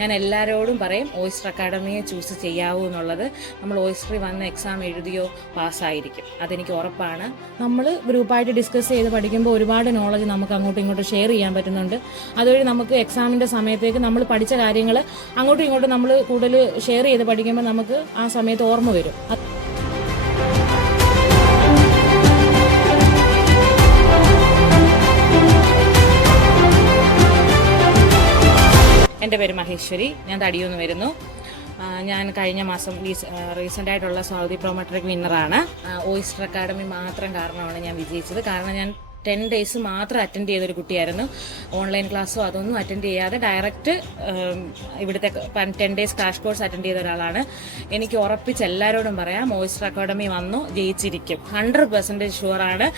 ഞാൻ എല്ലാവരോടും പറയും ഓയിസ്റ്റർ അക്കാഡമിയെ ചൂസ് ചെയ്യാവൂ എന്നുള്ളത്. നമ്മൾ ഓയിസ്റ്ററിൽ വന്ന് എക്സാം എഴുതിയോ പാസ്സായിരിക്കും, അതെനിക്ക് ഉറപ്പാണ്. നമ്മൾ ഗ്രൂപ്പായിട്ട് ഡിസ്കസ് ചെയ്ത് പഠിക്കുമ്പോൾ ഒരുപാട് നോളജ് നമുക്ക് അങ്ങോട്ടും ഇങ്ങോട്ടും ഷെയർ ചെയ്യാൻ പറ്റുന്നുണ്ട്. അതുവഴി നമുക്ക് എക്സാമിൻ്റെ സമയത്തേക്ക് നമ്മൾ പഠിച്ച കാര്യങ്ങൾ അങ്ങോട്ടും ഇങ്ങോട്ടും നമ്മൾ കൂടുതൽ ഷെയർ ചെയ്ത് പഠിക്കുമ്പോൾ നമുക്ക് ആ സമയത്ത് ഓർമ്മ വരും. എൻ്റെ പേര് മഹേശ്വരി, ഞാൻ തടിയൂന്ന് വരുന്നു. ഞാൻ കഴിഞ്ഞ മാസം റീസെൻ്റായിട്ടുള്ള സൗദി പ്രൊമോട്ടറിക് വിന്നറാണ്. ഓയിസ്റ്റർ അക്കാഡമി മാത്രം കാരണമാണ് ഞാൻ വിജയിച്ചത്. കാരണം ഞാൻ 10 days മാത്രം അറ്റൻഡ് ചെയ്തൊരു കുട്ടിയായിരുന്നു. ഓൺലൈൻ ക്ലാസ്സോ അതൊന്നും അറ്റൻഡ് ചെയ്യാതെ ഡയറക്റ്റ് ഇവിടുത്തെ 10 days ക്രാഷ് കോഴ്സ് അറ്റൻഡ് ചെയ്ത ഒരാളാണ്. എനിക്ക് ഉറപ്പിച്ച് എല്ലാവരോടും പറയാം, ഓയിസ്റ്റർ അക്കാഡമി വന്നു ജയിച്ചിരിക്കും. 100% ഷുവറാണ്.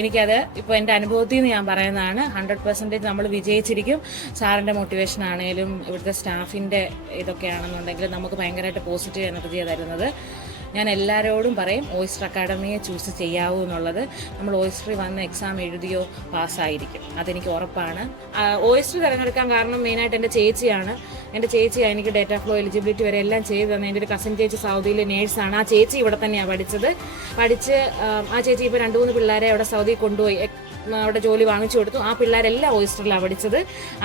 എനിക്കത് ഇപ്പോൾ എൻ്റെ അനുഭവത്തിൽ നിന്ന് ഞാൻ പറയുന്നതാണ്. 100% നമ്മൾ വിജയിച്ചിരിക്കും. സാറിൻ്റെ മോട്ടിവേഷൻ ആണെങ്കിലും ഇവിടുത്തെ സ്റ്റാഫിൻ്റെ ഇതൊക്കെയാണെന്നുണ്ടെങ്കിൽ നമുക്ക് ഭയങ്കരമായിട്ട് പോസിറ്റീവ് എനർജിയാണ് തരുന്നത്. ഞാൻ എല്ലാവരോടും പറയും ഓയിസ്റ്റർ അക്കാഡമിയെ ചൂസ് ചെയ്യാവൂ എന്നുള്ളത്. നമ്മൾ ഓയിസ്റ്ററിൽ വന്ന് എക്സാം എഴുതിയോ പാസ്സായിരിക്കും, അതെനിക്ക് ഉറപ്പാണ്. ഓയിസ്റ്റർ തിരഞ്ഞെടുക്കാൻ കാരണം മെയിനായിട്ട് എൻ്റെ ചേച്ചിയാണ്. എൻ്റെ ചേച്ചി എനിക്ക് ഡേറ്റാ ഫ്ലോ എലിജിബിലിറ്റി വരെ എല്ലാം ചെയ്തു തന്നെ. എൻ്റെ ഒരു കസിൻ ചേച്ചി സൗദിയിലെ നേഴ്സാണ്. ആ ചേച്ചി ഇവിടെ തന്നെയാണ് പഠിച്ച് ആ ചേച്ചി ഇപ്പോൾ 2-3 പിള്ളേരെ അവിടെ സൗദി കൊണ്ടുപോയി അവിടെ ജോലി വാങ്ങിച്ചു കൊടുത്തു. ആ പിള്ളേരെല്ലാം ഓയിസ്റ്ററിലാണ് പഠിച്ചത്.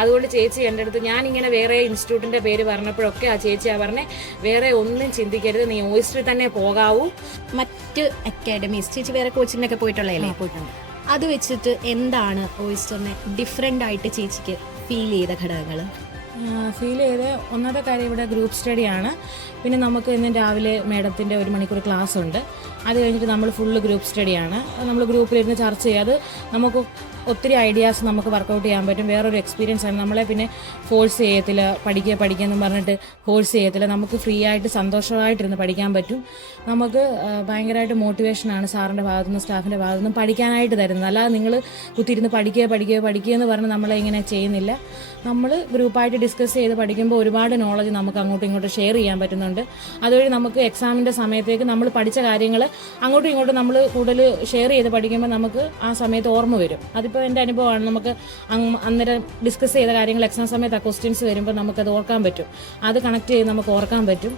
അതുകൊണ്ട് ചേച്ചി എൻ്റെ അടുത്ത്, ഞാനിങ്ങനെ വേറെ ഇൻസ്റ്റിറ്റ്യൂട്ടിൻ്റെ പേര് പറഞ്ഞപ്പോഴൊക്കെ ആ ചേച്ചിയാണ് പറഞ്ഞത്, വേറെ ഒന്നും ചിന്തിക്കരുത്, നീ ഓയിസ്റ്ററിൽ തന്നെ പോകാവൂ. മറ്റ് അക്കാഡമീസ് ചേച്ചി വേറെ കോച്ചിങ്ങിനൊക്കെ പോയിട്ടുള്ളതല്ലേ? പോയിട്ടുണ്ട്. അത് വെച്ചിട്ട് എന്താണ് ഓയിസ്റ്ററിനെ ഡിഫറെൻ്റ് ആയിട്ട് ചേച്ചിക്ക് ഫീൽ ചെയ്ത ഘടകങ്ങൾ? ഫീൽ ചെയ്ത് ഒന്നാമത്തെ കാര്യം ഇവിടെ ഗ്രൂപ്പ് സ്റ്റഡിയാണ്. പിന്നെ നമുക്ക് ഇന്ന് രാവിലെ മേഡത്തിൻ്റെ 1 മണിക്കൂർ ക്ലാസ് ഉണ്ട്. അത് കഴിഞ്ഞിട്ട് നമ്മൾ ഫുള്ള് ഗ്രൂപ്പ് സ്റ്റഡിയാണ്. നമ്മൾ ഗ്രൂപ്പിലിരുന്ന് ചർച്ച ചെയ്യാതെ നമുക്ക് ഒത്തിരി ഐഡിയാസ് നമുക്ക് വർക്കൗട്ട് ചെയ്യാൻ പറ്റും. വേറൊരു എക്സ്പീരിയൻസ് ആണ്. നമ്മളെ പിന്നെ ഫോഴ്സ് ചെയ്യത്തില്ല, പഠിക്കുക എന്ന് പറഞ്ഞിട്ട് ഫോഴ്സ് ചെയ്യത്തില്ല. നമുക്ക് ഫ്രീ ആയിട്ട് സന്തോഷമായിട്ടിരുന്ന് പഠിക്കാൻ പറ്റും. നമുക്ക് ഭയങ്കരമായിട്ട് മോട്ടിവേഷനാണ് സാറിൻ്റെ ഭാഗത്തുനിന്ന് സ്റ്റാഫിൻ്റെ ഭാഗത്തുനിന്ന് പഠിക്കാനായിട്ട് തരുന്നത്. അല്ലാതെ നിങ്ങൾ കുത്തിയിരുന്ന് പഠിക്കുക എന്ന് പറഞ്ഞ് നമ്മളെ ഇങ്ങനെ ചെയ്യുന്നില്ല. നമ്മൾ ഗ്രൂപ്പായിട്ട് ഡിസ്കസ് ചെയ്ത് പഠിക്കുമ്പോൾ ഒരുപാട് നോളജ് നമുക്ക് അങ്ങോട്ടും ഇങ്ങോട്ടും ഷെയർ ചെയ്യാൻ പറ്റുന്നുണ്ട്. അതുവഴി നമുക്ക് എക്സാമിൻ്റെ സമയത്തേക്ക് നമ്മൾ പഠിച്ച കാര്യങ്ങൾ അങ്ങോട്ടും ഇങ്ങോട്ടും നമ്മൾ കൂടുതൽ ഷെയർ ചെയ്ത് പഠിക്കുമ്പോൾ നമുക്ക് ആ സമയത്ത് ഓർമ്മ വരും. അതിപ്പോൾ എൻ്റെ അനുഭവമാണ്. നമുക്ക് അന്നേരം ഡിസ്കസ് ചെയ്ത കാര്യങ്ങൾ എക്സാം സമയത്ത് ആ ക്വസ്റ്റ്യൻസ് വരുമ്പോൾ നമുക്കത് ഓർക്കാൻ പറ്റും. അത് കണക്ട് ചെയ്ത് നമുക്ക് ഓർക്കാൻ പറ്റും.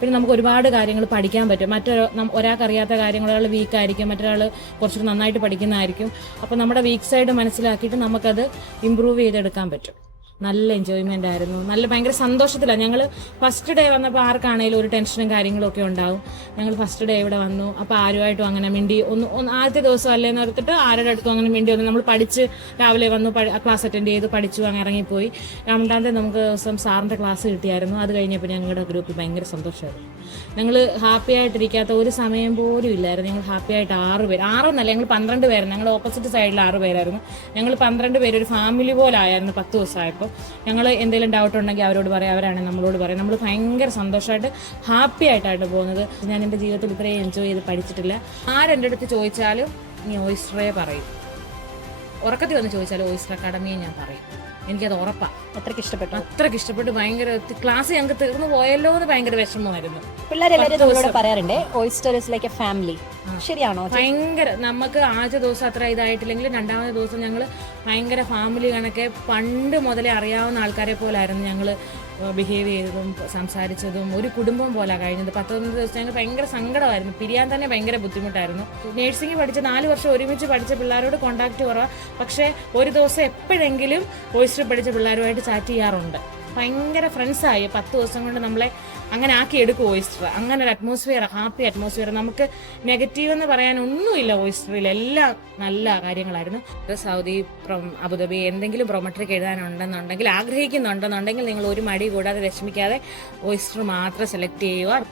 പിന്നെ നമുക്ക് ഒരുപാട് കാര്യങ്ങൾ പഠിക്കാൻ പറ്റും. ഒരാൾക്ക് അറിയാത്ത കാര്യങ്ങൾ ഒരാൾ വീക്കായിരിക്കും, മറ്റൊരാൾ കുറച്ചുകൂടി നന്നായിട്ട് പഠിക്കുന്നതായിരിക്കും. അപ്പോൾ നമ്മുടെ വീക്ക് സൈഡ് മനസ്സിലാക്കിയിട്ട് നമുക്കത് ഇമ്പ്രൂവ് ചെയ്തെടുക്കാൻ പറ്റും. നല്ല എൻജോയ്മെൻ്റ് ആയിരുന്നു. ഭയങ്കര സന്തോഷത്തിലാണ്. ഞങ്ങൾ ഫസ്റ്റ് ഡേ വന്നപ്പോൾ ആർക്കാണേലും ഒരു ടെൻഷനും കാര്യങ്ങളും ഒക്കെ ഉണ്ടാവും. ഞങ്ങൾ ഫസ്റ്റ് ഡേ ഇവിടെ വന്നു. അപ്പോൾ ആരുമായിട്ടും അങ്ങനെ മിണ്ടി ആദ്യത്തെ ദിവസം അല്ലേന്ന് ഓർത്തിട്ട് ആരുടെ അടുത്തും അങ്ങനെ മിണ്ടി ഒന്നും. നമ്മൾ പഠിച്ച് രാവിലെ വന്നു, ക്ലാസ് അറ്റൻഡ് ചെയ്ത് പഠിച്ചു, അങ്ങനെ ഇറങ്ങിപ്പോയി. 2ാമത്തെ നമുക്ക് ദിവസം സാറിൻ്റെ ക്ലാസ് കിട്ടിയായിരുന്നു. അത് കഴിഞ്ഞപ്പോൾ ഞങ്ങളുടെ ഗ്രൂപ്പിൽ ഭയങ്കര സന്തോഷമായിരുന്നു. ഞങ്ങൾ ഹാപ്പി ആയിട്ടിരിക്കാത്ത ഒരു സമയം പോലും ഇല്ലായിരുന്നു. ഞങ്ങൾ ഹാപ്പി ആയിട്ട് 6 പേര്, 6 ഞങ്ങൾ 12 പേരായിരുന്നു. ഞങ്ങൾ ഓപ്പോസിറ്റ് സൈഡിൽ 6 പേരായിരുന്നു. ഞങ്ങൾ 12 പേര് ഒരു ഫാമിലി പോലെ ആയിരുന്നു 10 ദിവസമായപ്പോൾ. ഞങ്ങൾ എന്തെങ്കിലും ഡൗട്ട് ഉണ്ടെങ്കിൽ അവരോട് പറയാം, അവരാണെങ്കിൽ നമ്മളോട് പറയാം. നമ്മൾ ഭയങ്കര സന്തോഷമായിട്ട് ഹാപ്പി ആയിട്ടാണ് പോകുന്നത്. ഞാൻ എൻ്റെ ജീവിതത്തിൽ ഇത്രയും എൻജോയ് ചെയ്ത് പഠിച്ചിട്ടില്ല. ആരെൻ്റെ അടുത്ത് ചോദിച്ചാലും നീ ഓയിസ്റ്ററേ പറയും. ഉറക്കത്തിൽ വന്ന് ചോദിച്ചാലും ഓയിസ്റ്റർ അക്കാഡമിയെ ഞാൻ പറയും. എനിക്കത് ഉറപ്പാണ്. അത്രയ്ക്ക് ഇഷ്ടപ്പെട്ടു. ഭയങ്കര ക്ലാസ് ഞങ്ങൾക്ക് തീർന്നു പോയല്ലോ എന്ന് ഭയങ്കര വിഷമമായിരുന്നു. പിള്ളേരെല്ലാവരും പറയാറുണ്ട് oyster is like A family. ശരിയാണോ? ഭയങ്കര, നമുക്ക് ആദ്യ ദിവസം അത്ര ഇതായിട്ടില്ലെങ്കിലും 2ാമത്തെ ദിവസം ഞങ്ങൾ ഭയങ്കര ഫാമിലി കണക്കെ പണ്ട് മുതലേ അറിയാവുന്ന ആൾക്കാരെ പോലായിരുന്നു ഞങ്ങൾ ബിഹേവ് ചെയ്തതും സംസാരിച്ചതും. ഒരു കുടുംബം പോലെ കഴിഞ്ഞത്. 19 ദിവസം ഞങ്ങൾ ഭയങ്കര സങ്കടമായിരുന്നു. പിരിയാൻ തന്നെ ഭയങ്കര ബുദ്ധിമുട്ടായിരുന്നു. നേഴ്സിംഗ് പഠിച്ച് 4 വർഷം ഒരുമിച്ച് പഠിച്ച പിള്ളേരോട് കോണ്ടാക്ട് കുറവാണ്. പക്ഷേ ഒരു ദിവസം എപ്പോഴെങ്കിലും ഓയിസ്റ്റർ പഠിച്ച പിള്ളേരുമായിട്ട് ചാറ്റ് ചെയ്യാറുണ്ട്. ഭയങ്കര ഫ്രണ്ട്സായി. 10 ദിവസം കൊണ്ട് നമ്മളെ അങ്ങനെ ആക്കി എടുക്കും ഓയിസ്റ്റർ. അങ്ങനെ ഒരു അറ്റ്മോസ്ഫിയർ, ഹാപ്പി അറ്റ്മോസ്ഫിയർ. നമുക്ക് നെഗറ്റീവ് എന്ന് പറയാൻ ഒന്നുമില്ല ഓയിസ്റ്ററിൽ. എല്ലാം നല്ല കാര്യങ്ങളായിരുന്നു. സൗദി അബുദാബി എന്തെങ്കിലും പ്രൊമോട്ടറിക്ക് എഴുതാനുണ്ടെന്നുണ്ടെങ്കിൽ, ആഗ്രഹിക്കുന്നുണ്ടെന്നുണ്ടെങ്കിൽ നിങ്ങൾ ഒരു മടി കൂടാതെ വിഷമിക്കാതെ ഓയിസ്റ്റർ മാത്രം സെലക്ട് ചെയ്യുക.